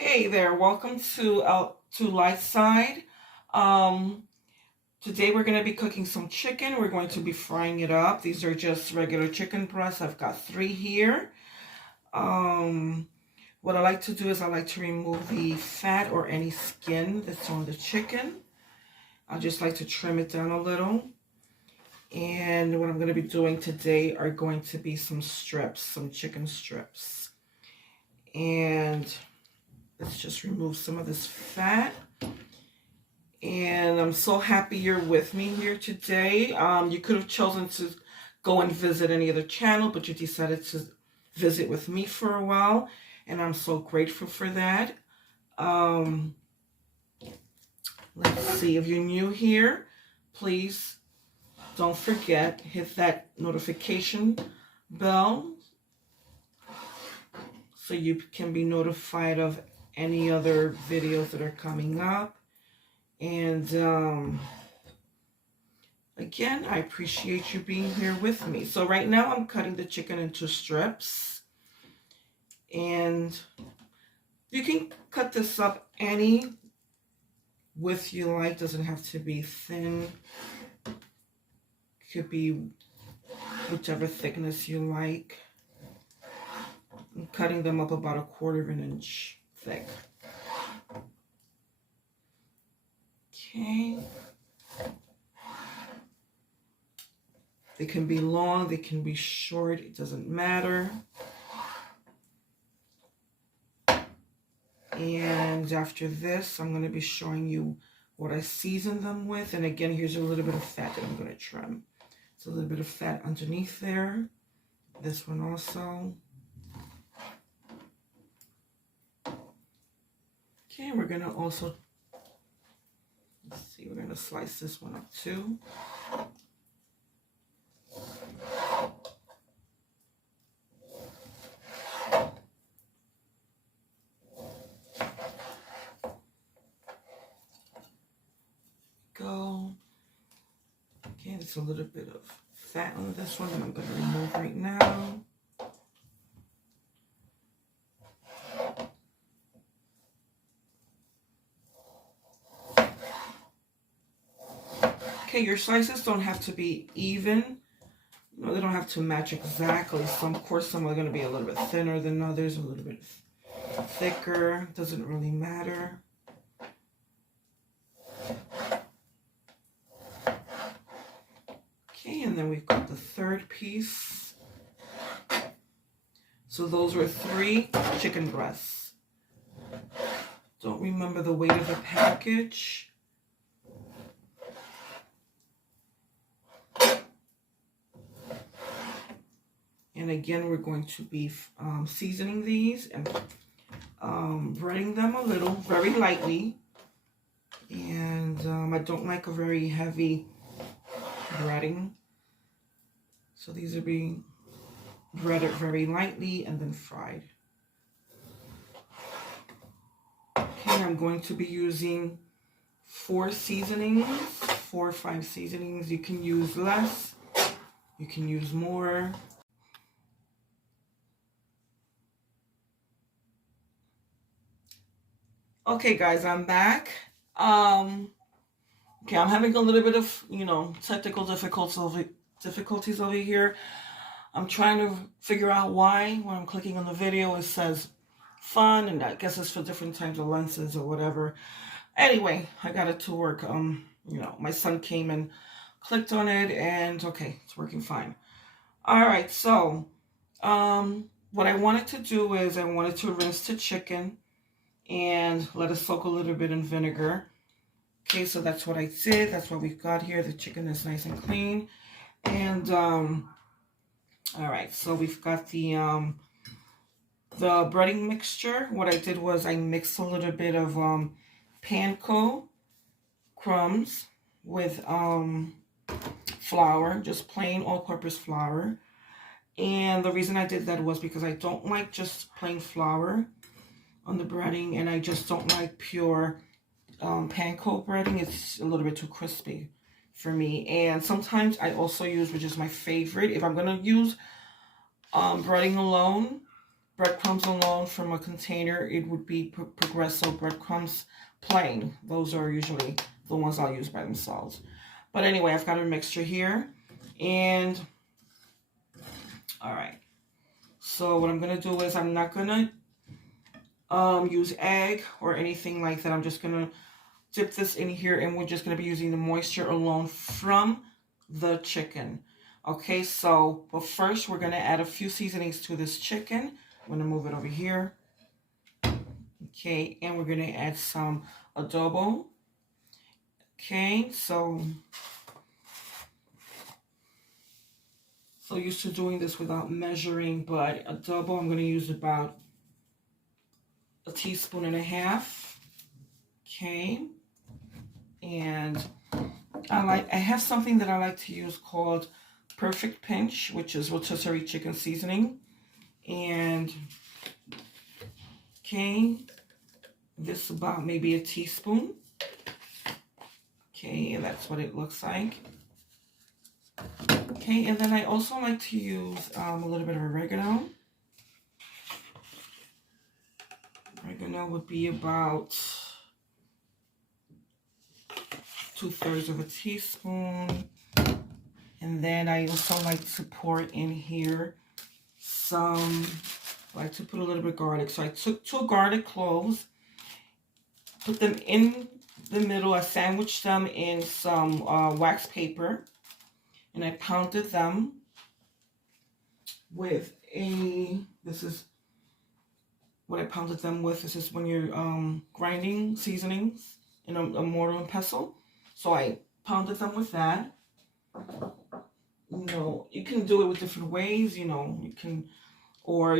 Hey there, welcome to Lightside. Um, Today we're going to be cooking some chicken. We're going to be frying it up. These are just regular chicken breasts. I've got 3 here. What I like to do is I like to remove the fat or any skin that's on the chicken. I just like to trim it down a little. And what I'm going to be doing today are going to be some strips, some chicken strips. And let's just remove some of this fat. And I'm so happy you're with me here today. You could have chosen to go and visit any other channel, but you decided to visit with me for a while. And I'm so grateful for that. Let's see, if you're new here, please don't forget, hit that notification bell so you can be notified of any other videos that are coming up. And again, I appreciate you being here with me. So right now I'm cutting the chicken into strips. And you can cut this up any width you like. Doesn't have to be thin. Could be whichever thickness you like. I'm cutting them up about 1/4 inch thick. Okay. They can be long, they can be short, it doesn't matter. And after this, I'm going to be showing you what I season them with. And again, here's a little bit of fat that I'm going to trim. It's a little bit of fat underneath there. This one also. Okay, we're going to also, let's see, we're going to slice this one up too. Go. Okay, there's a little bit of fat on this one that I'm going to remove right now. Okay, your slices don't have to be even. You know, they don't have to match exactly. Of course, some are going to be a little bit thinner than others, a little bit thicker. Doesn't really matter. Okay, and then we've got the third piece. So those were 3 chicken breasts. Don't remember the weight of the package. And again, we're going to be seasoning these and breading them a little, very lightly. And I don't like a very heavy breading. So these will be breaded very lightly and then fried. Okay, I'm going to be using 4 seasonings, 4 or 5 seasonings. You can use less, you can use more. Okay, guys, I'm back. Okay, I'm having a little bit of, technical difficulties over here. I'm trying to figure out why when I'm clicking on the video it says fun, and I guess it's for different types of lenses or whatever. Anyway, I got it to work. My son came and clicked on it, and okay, it's working fine. All right, so what I wanted to do is I wanted to rinse the chicken and let it soak a little bit in vinegar. Okay, so that's what I did. That's what we've got here. The chicken is nice and clean. And all right, so we've got the breading mixture. What I did was I mixed a little bit of panko crumbs with flour, just plain all-purpose flour. And the reason I did that was because I don't like just plain flour on the breading, and I just don't like pure panko breading. It's a little bit too crispy for me. And sometimes I also use, which is my favorite, if I'm going to use breading alone, breadcrumbs alone from a container, it would be Progresso breadcrumbs plain. Those are usually the ones I'll use by themselves. But anyway, I've got a mixture here. And, all right. So what I'm going to do is I'm not going to use egg or anything like that. I'm just going to dip this in here, and we're just going to be using the moisture alone from the chicken. Okay, so, but first we're going to add a few seasonings to this chicken. I'm going to move it over here. Okay, and we're going to add some adobo. Okay, so used to doing this without measuring, but adobo, I'm going to use about 1.5 teaspoons. Okay, and I have something that I like to use called Perfect Pinch, which is rotisserie chicken seasoning. And okay, this about maybe 1 teaspoon. Okay, and that's what it looks like. Okay, and then I also like to use a little bit of oregano. Oregano would be about 2/3 teaspoon. And then I also like to pour in here some, I like to put a little bit of garlic. So I took 2 garlic cloves, put them in the middle. I sandwiched them in some wax paper, and I pounded them with this is what I pounded them with. This is when you're grinding seasonings in a mortar and pestle. So I pounded them with that. You know, you can do it with different ways. You know, you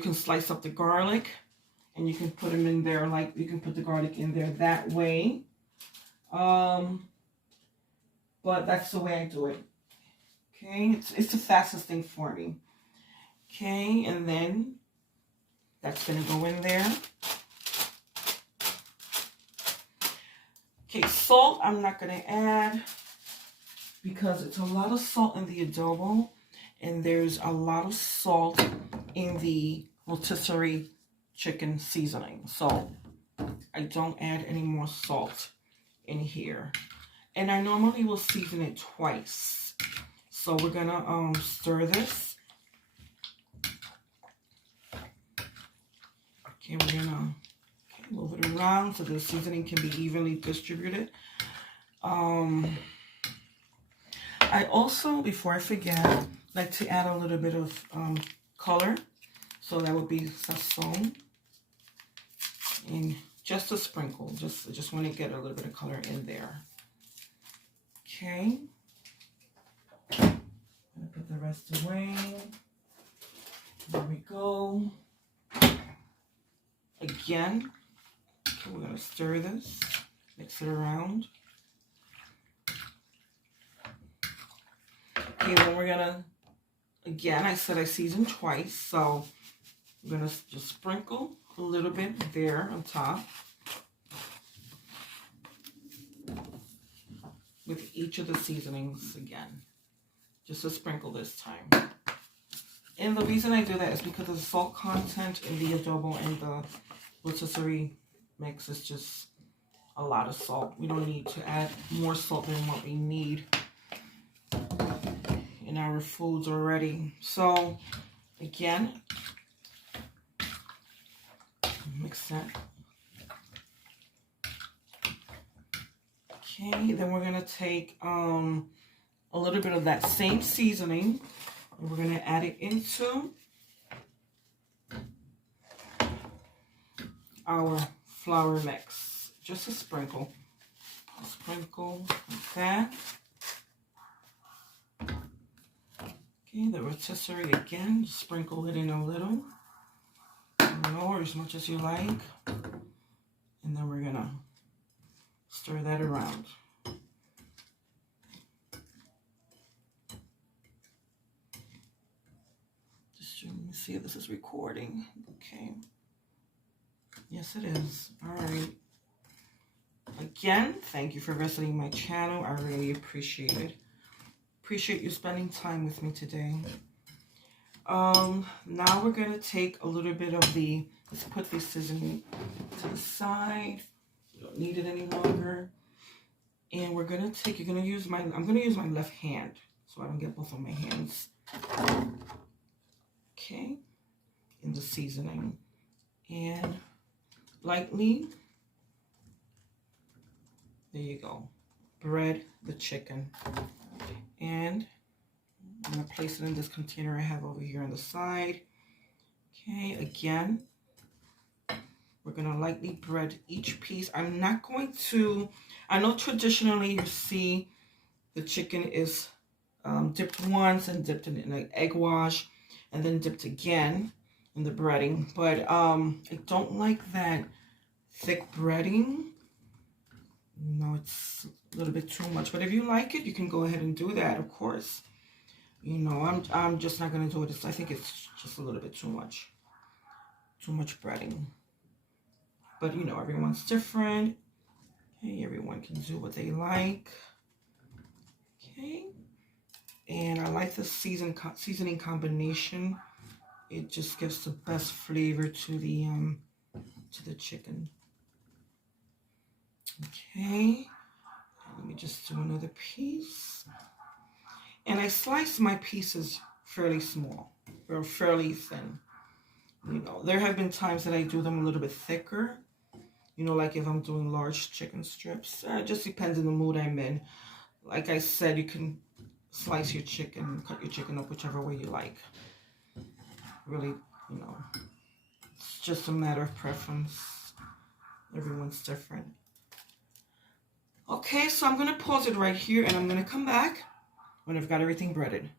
can slice up the garlic, and you can put them in there, like you can put the garlic in there that way. But that's the way I do it. Okay, it's the fastest thing for me. Okay, and then that's gonna go in there. Okay, salt I'm not gonna add because it's a lot of salt in the adobo, and there's a lot of salt in the rotisserie chicken seasoning. So I don't add any more salt in here. And I normally will season it twice. So we're gonna stir this. Okay, we're gonna move it around so the seasoning can be evenly distributed. I also, before I forget, like to add a little bit of color. So that would be sazon. And just a sprinkle. Just want to get a little bit of color in there. Okay. I'm going to put the rest away. There we go. Again, okay, we're going to stir this. Mix it around. Okay, then we're gonna, again, I said I seasoned twice, so I'm gonna just sprinkle a little bit there on top with each of the seasonings again. Just a sprinkle this time. And the reason I do that is because the salt content in the adobo and the rotisserie mix is just a lot of salt. We don't need to add more salt than what we need in our foods already. So again, mix that. Okay, then we're gonna take a little bit of that same seasoning, and we're gonna add it into our flour mix. Just a sprinkle. A sprinkle like that. Okay, the rotisserie again, sprinkle it in a little, or as much as you like, and then we're gonna stir that around. Just let me see if this is recording. Okay, yes it is. All right. Again, thank you for visiting my channel. I really appreciate it. Appreciate you spending time with me today. Now we're gonna take a little bit of the, let's put the seasoning to the side. You don't need it any longer. And we're gonna take, I'm gonna use my left hand so I don't get both of my hands. Okay, in the seasoning. And lightly, there you go, bread the chicken. And I'm gonna place it in this container I have over here on the side. Okay, again, we're gonna lightly bread each piece. I'm not going to, I know traditionally you see the chicken is dipped once and dipped in an egg wash and then dipped again in the breading, but I don't like that thick breading. No, it's a little bit too much, but if you like it, you can go ahead and do that, of course. You know, I'm just not gonna do it. I think it's just a little bit too much breading. But you know, everyone's different. Okay, everyone can do what they like. Okay, and I like the seasoning combination. It just gives the best flavor to the chicken. Okay, let me just do another piece. And I slice my pieces fairly small or fairly thin. You know, there have been times that I do them a little bit thicker. You know, like if I'm doing large chicken strips. It just depends on the mood I'm in. Like I said, you can slice your chicken, cut your chicken up whichever way you like. Really, you know, it's just a matter of preference. Everyone's different. Okay, so I'm going to pause it right here and I'm going to come back when I've got everything breaded.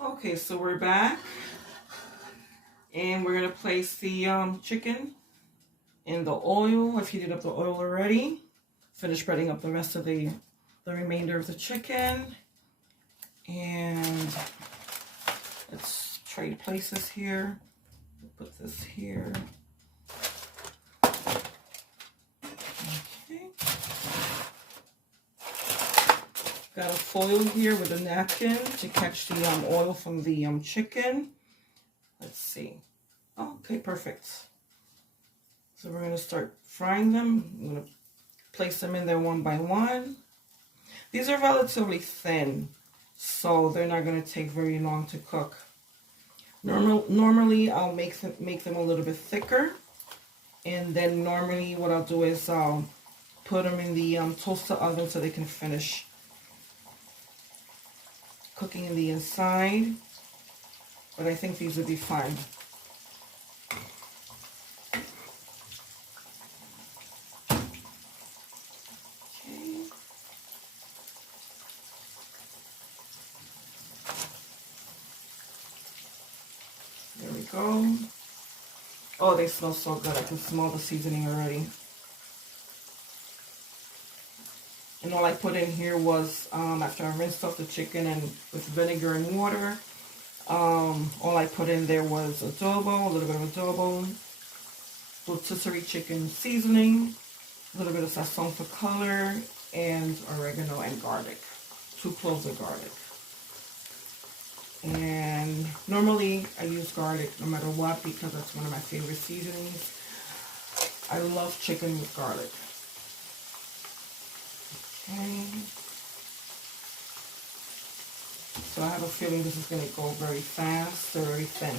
Okay, so we're back. And we're going to place the chicken in the oil. I've heated up the oil already. Finish breading up the rest of the remainder of the chicken. And let's trade places here. Put this here. Okay. Got a foil here with a napkin to catch the oil from the chicken. Let's see. Okay, perfect. So we're going to start frying them. I'm going to place them in there one by one. These are relatively thin, so they're not going to take very long to cook. Normally, I'll make them a little bit thicker. And then normally what I'll do is I'll put them in the toaster oven so they can finish cooking in the inside. But I think these would be fine. Okay. There we go. Oh, they smell so good. I can smell the seasoning already. And all I put in here was, after I rinsed off the chicken and with vinegar and water, all I put in there was adobo, a little bit of adobo, rotisserie chicken seasoning, a little bit of sazon for color, and oregano and garlic, 2 cloves of garlic. And normally I use garlic no matter what because that's one of my favorite seasonings. I love chicken with garlic. Okay. So I have a feeling this is going to go very fast, very thin.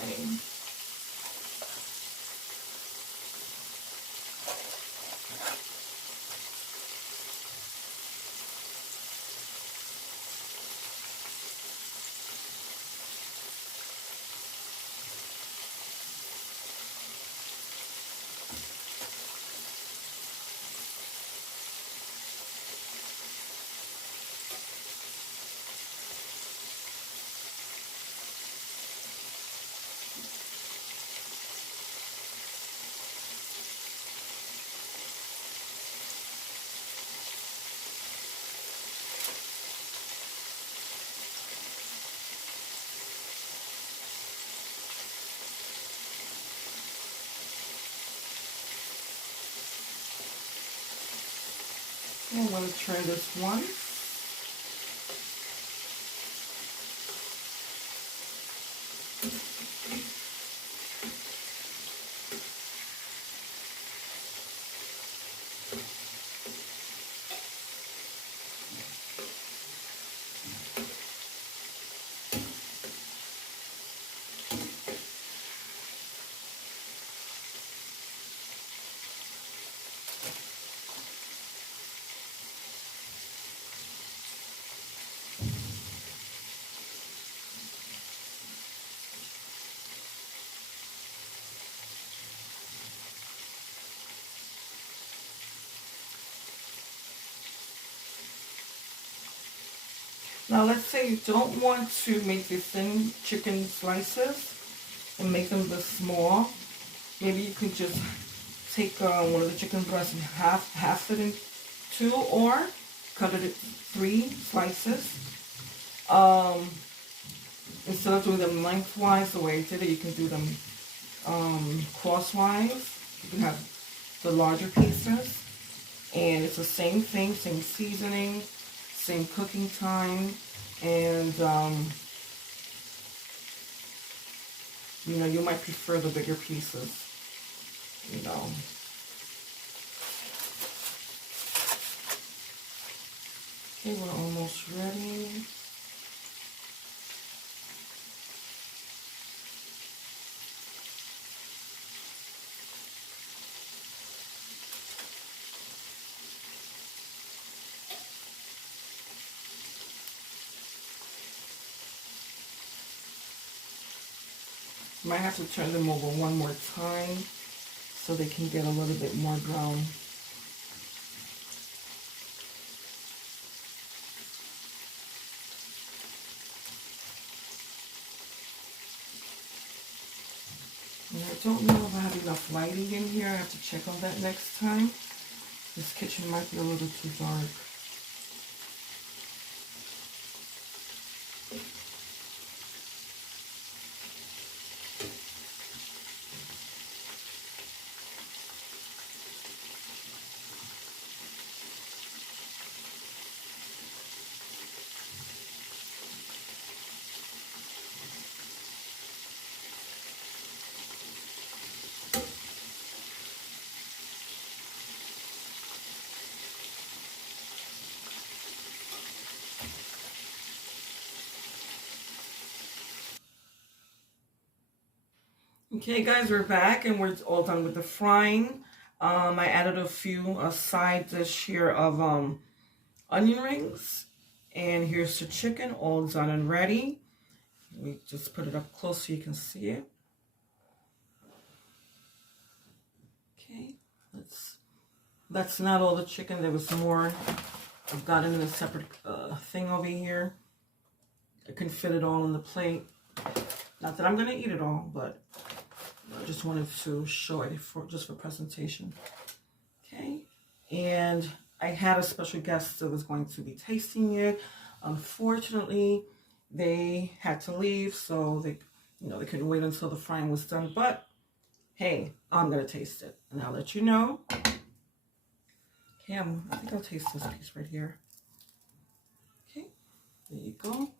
Okay. I'm going to try this one. Now let's say you don't want to make the thin chicken slices and make them this small. Maybe you can just take one of the chicken breasts and half it in two, or cut it in 3 slices. Instead of doing them lengthwise the way I did it, you can do them crosswise. You can have the larger pieces, and it's the same thing, same seasoning, same cooking time, and you know, you might prefer the bigger pieces, you know. Okay, we're almost ready. Might have to turn them over one more time so they can get a little bit more brown. And I don't know if I have enough lighting in here. I have to check on that next time. This kitchen might be a little too dark. Okay guys, we're back and we're all done with the frying. I added a side dish here of onion rings, and here's the chicken all done and ready. Let me just put it up close so you can see it. Okay, that's not all the chicken. There was more. I've got it in a separate thing over here. I can fit it all on the plate. Not that I'm gonna eat it all, but I just wanted to show it just for presentation. Okay, and I had a special guest that was going to be tasting it. Unfortunately, they had to leave, so they couldn't wait until the frying was done. But hey, I'm gonna taste it, and I'll let you know. Okay, I think I'll taste this piece right here. Okay, there you go.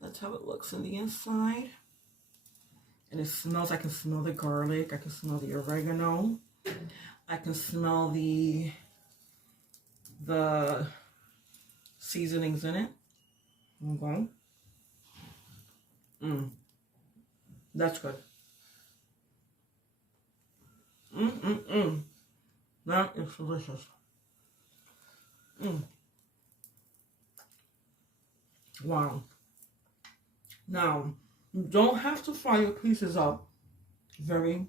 That's how it looks on the inside. And it smells, I can smell the garlic, I can smell the oregano, I can smell the seasonings in it. Okay. That's good. That is delicious. Wow. Now, you don't have to fry your pieces up very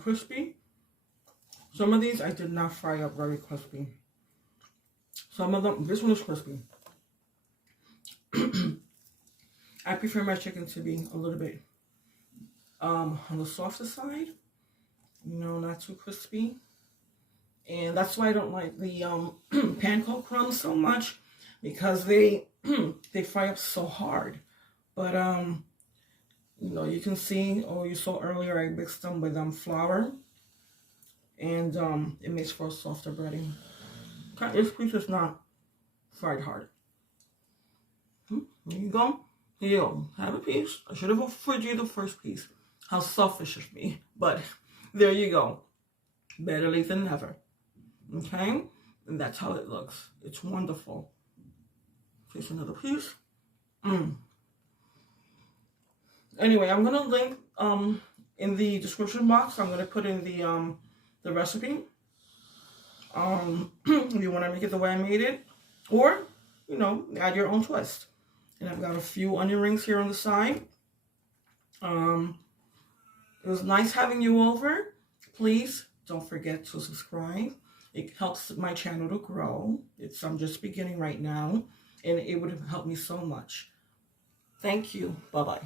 crispy. Some of these I did not fry up very crispy. Some of them, this one is crispy. I prefer my chicken to be a little bit on the softer side. You know, not too crispy. And that's why I don't like the panko crumbs so much, because they fry up so hard. But you know, you can see, or you saw earlier, I mixed them with flour, and it makes for a softer breading. Okay, this piece is not fried hard. Here you go. Here you go. Have a piece. I should have offered you the first piece. How selfish of me. But there you go. Better late than never. Okay? And that's how it looks. It's wonderful. Here's another piece. Anyway, I'm gonna link in the description box. I'm gonna put in the recipe. If you want to make it the way I made it, or you know, add your own twist. And I've got a few onion rings here on the side. It was nice having you over. Please don't forget to subscribe. It helps my channel to grow. I'm just beginning right now, and it would help me so much. Thank you. Bye-bye.